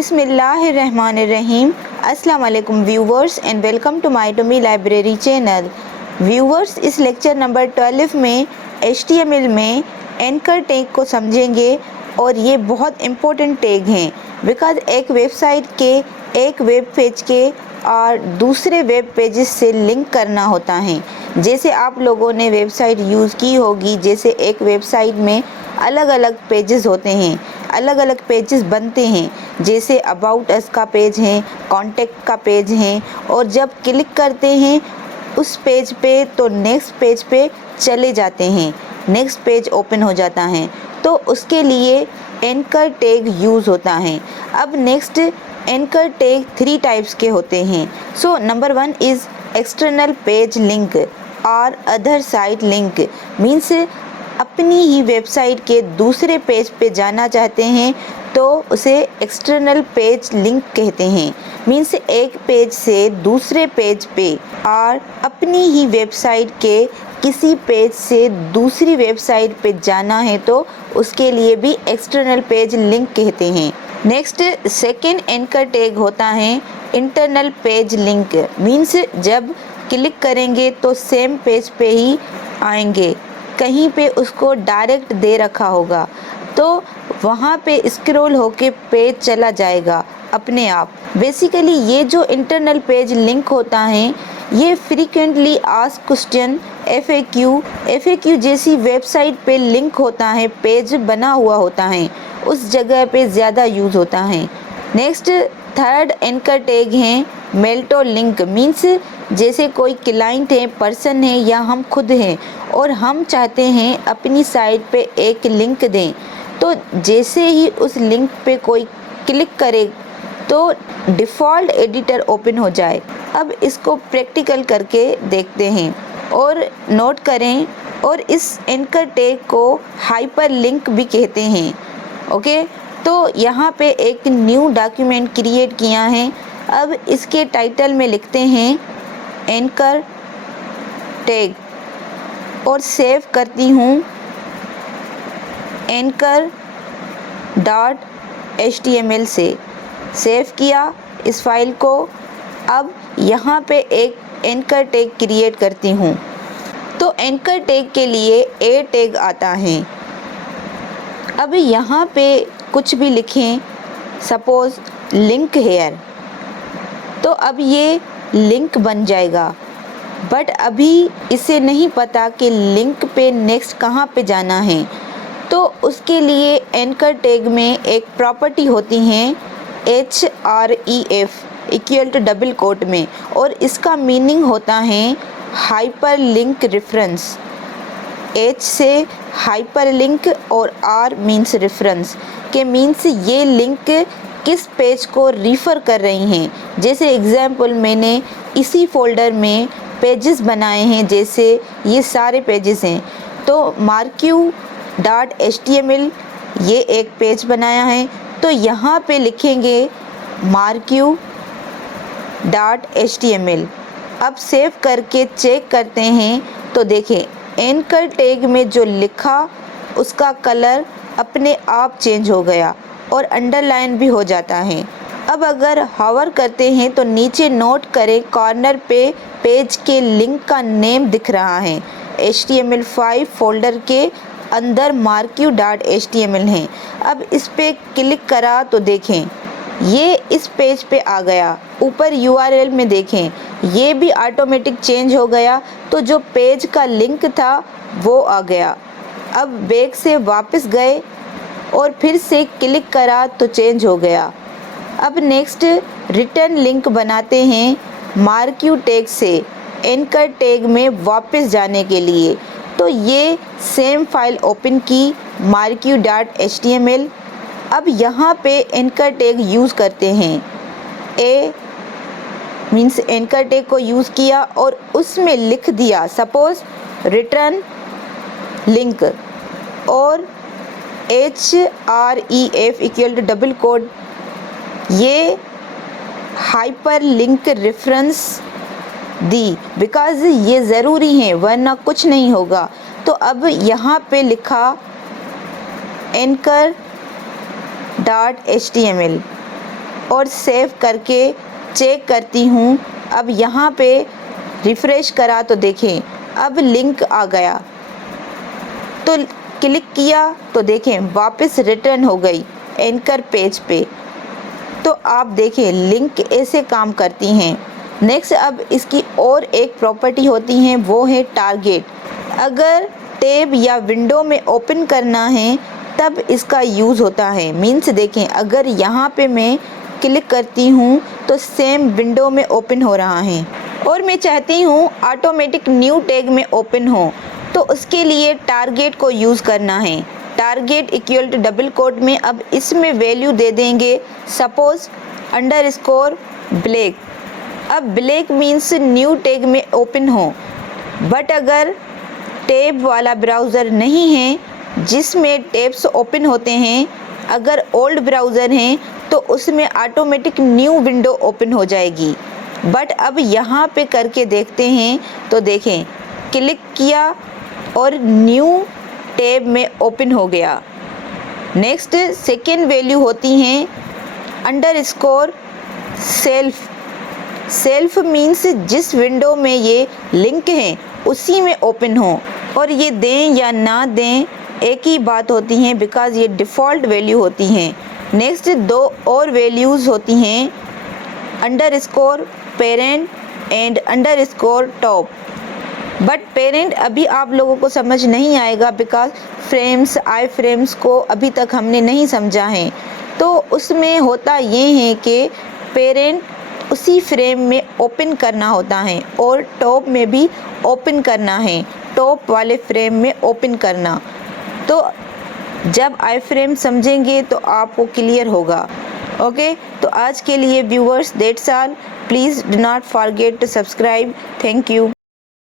बिस्मिल्लाहिर्रहमानिर्रहीम। अस्सलाम वालेकुम viewers and welcome to my Tommy library channel. Viewers, इस लेक्चर नंबर 12 में HTML में एंकर टैग को समझेंगे और ये बहुत इम्पोर्टेंट टैग हैं बिकॉज़ एक वेबसाइट के एक वेब पेज के और दूसरे वेब पेजेस से लिंक करना होता है। जैसे आप लोगों ने वेबसाइट यूज़ की होगी, जैसे एक वेबसाइट में अलग अलग पेजेस होते हैं, अलग अलग पेजेस बनते हैं, जैसे अबाउट अस का पेज है, कॉन्टैक्ट का पेज है, और जब क्लिक करते हैं उस पेज पे तो नेक्स्ट पेज पे चले जाते हैं, नेक्स्ट पेज ओपन हो जाता है। तो उसके लिए एंकर टैग यूज़ होता है। अब नेक्स्ट एंकर टैग 3 टाइप्स के होते हैं। So number 1 is external page link और अदर साइट लिंक। मीन्स अपनी ही वेबसाइट के दूसरे पेज पे जाना चाहते हैं तो उसे एक्सटर्नल पेज लिंक कहते हैं। मीन्स एक पेज से दूसरे पेज पे और अपनी ही वेबसाइट के किसी पेज से दूसरी वेबसाइट पे जाना है तो उसके लिए भी एक्सटर्नल पेज लिंक कहते हैं। नेक्स्ट सेकेंड एंकर टैग होता है इंटरनल पेज लिंक। मीन्स जब क्लिक करेंगे तो सेम पेज पे ही आएंगे, कहीं पे उसको डायरेक्ट दे रखा होगा तो वहाँ पे स्क्रॉल होके पेज चला जाएगा अपने आप। बेसिकली ये जो इंटरनल पेज लिंक होता है ये फ्रीक्वेंटली आस्क्ड क्वेश्चन FAQ जैसी वेबसाइट पे लिंक होता है, पेज बना हुआ होता है, उस जगह पे ज़्यादा यूज़ होता है। नेक्स्ट थर्ड एंकर टैग हैं मेल्टो लिंक। मीन्स जैसे कोई क्लाइंट है, पर्सन है या हम खुद हैं और हम चाहते हैं अपनी साइट पे एक लिंक दें, तो जैसे ही उस लिंक पे कोई क्लिक करे तो डिफ़ॉल्ट एडिटर ओपन हो जाए। अब इसको प्रैक्टिकल करके देखते हैं और नोट करें। और इस एंकर टैग को हाइपर लिंक भी कहते हैं। ओके, तो यहाँ पे एक न्यू डॉक्यूमेंट क्रिएट किया है। अब इसके टाइटल में लिखते हैं एंकर टैग और सेव करती हूँ anchor.html से। सेव किया इस फाइल को। अब यहाँ पे एक एंकर टैग क्रिएट करती हूँ। तो एंकर टैग के लिए ए टैग आता है। अब यहाँ पे कुछ भी लिखें, सपोज़ लिंक हेयर, तो अब ये लिंक बन जाएगा। बट अभी इसे नहीं पता कि लिंक पे नेक्स्ट कहाँ पे जाना है, तो उसके लिए एंकर टैग में एक प्रॉपर्टी होती है href equal to double quote में, और इसका मीनिंग होता है हाइपर लिंक रेफरेंस। H से हाइपर लिंक और R मीन्स रेफरेंस के मीन्स ये लिंक किस पेज को रिफ़र कर रही हैं। जैसे एग्जाम्पल मैंने इसी फोल्डर में पेजेस बनाए हैं, जैसे ये सारे पेजेस हैं, तो marquee.html ये एक पेज बनाया है, तो यहाँ पे लिखेंगे marquee.html। अब सेव करके चेक करते हैं तो देखें एंकर टैग में जो लिखा उसका कलर अपने आप चेंज हो गया और अंडरलाइन भी हो जाता है। अब अगर हावर करते हैं तो नीचे नोट करें कॉर्नर पे पेज के लिंक का नेम दिख रहा है। HTML5 फोल्डर के अंदर marquee.html है। अब इस पे क्लिक करा तो देखें ये इस पेज पे आ गया। ऊपर URL में देखें ये भी ऑटोमेटिक चेंज हो गया, तो जो पेज का लिंक था वो आ गया। अब बैक से वापस गए और फिर से क्लिक करा तो चेंज हो गया। अब नेक्स्ट रिटर्न लिंक बनाते हैं मार्क्यू टैग से एंकर टैग में वापस जाने के लिए। तो ये सेम फाइल ओपन की marquee.html। अब यहाँ पे एंकर टैग यूज़ करते हैं। ए मीन्स एंकर टैग को यूज़ किया और उसमें लिख दिया सपोज़ रिटर्न लिंक, और href equal to double quote ये हाइपर लिंक रेफरेंस दी, बिकॉज़ ये ज़रूरी है वरना कुछ नहीं होगा। तो अब यहाँ पे लिखा anchor.html और सेव करके चेक करती हूँ। अब यहाँ पे रिफ़्रेश करा तो देखें अब लिंक आ गया, तो क्लिक किया तो देखें वापस रिटर्न हो गई एंकर पेज पे। तो आप देखें लिंक ऐसे काम करती हैं। नेक्स्ट अब इसकी और एक प्रॉपर्टी होती है, वो है टारगेट। अगर टैब या विंडो में ओपन करना है तब इसका यूज़ होता है। मीन्स देखें अगर यहाँ पे मैं क्लिक करती हूँ तो सेम विंडो में ओपन हो रहा है और मैं चाहती हूँ ऑटोमेटिक न्यू टैग में ओपन हो, तो उसके लिए टारगेट को यूज़ करना है। Target equal to double quote में अब इसमें वैल्यू दे देंगे, सपोज अंडरस्कोर ब्लैक। अब ब्लैक मीन्स न्यू टैग में ओपन हो, बट अगर टैब वाला ब्राउज़र नहीं है जिसमें टैब्स ओपन होते हैं, अगर ओल्ड ब्राउज़र हैं तो उसमें ऑटोमेटिक न्यू विंडो ओपन हो जाएगी। बट अब यहाँ पे करके देखते हैं तो देखें क्लिक किया और न्यू टैब में ओपन हो गया। नेक्स्ट सेकेंड वैल्यू होती हैं अंडरस्कोर सेल्फ। सेल्फ मीन्स जिस विंडो में ये लिंक हैं उसी में ओपन हो, और ये दें या ना दें एक ही बात होती है, बिकॉज़ ये डिफ़ॉल्ट वैल्यू होती हैं। नेक्स्ट दो और वैल्यूज़ होती हैं underscore parent and underscore top. But parent अभी आप लोगों को समझ नहीं आएगा, बिकॉज़ फ्रेम्स आई फ्रेम्स को अभी तक हमने नहीं समझा है। तो उसमें होता ये है कि पेरेंट उसी फ्रेम में ओपन करना होता है और टॉप में भी ओपन करना है, टॉप वाले फ्रेम में ओपन करना। तो जब आई फ्रेम समझेंगे तो आपको क्लियर होगा। ओके, तो आज के लिए viewers that's all. Please do not forget to subscribe. Thank you.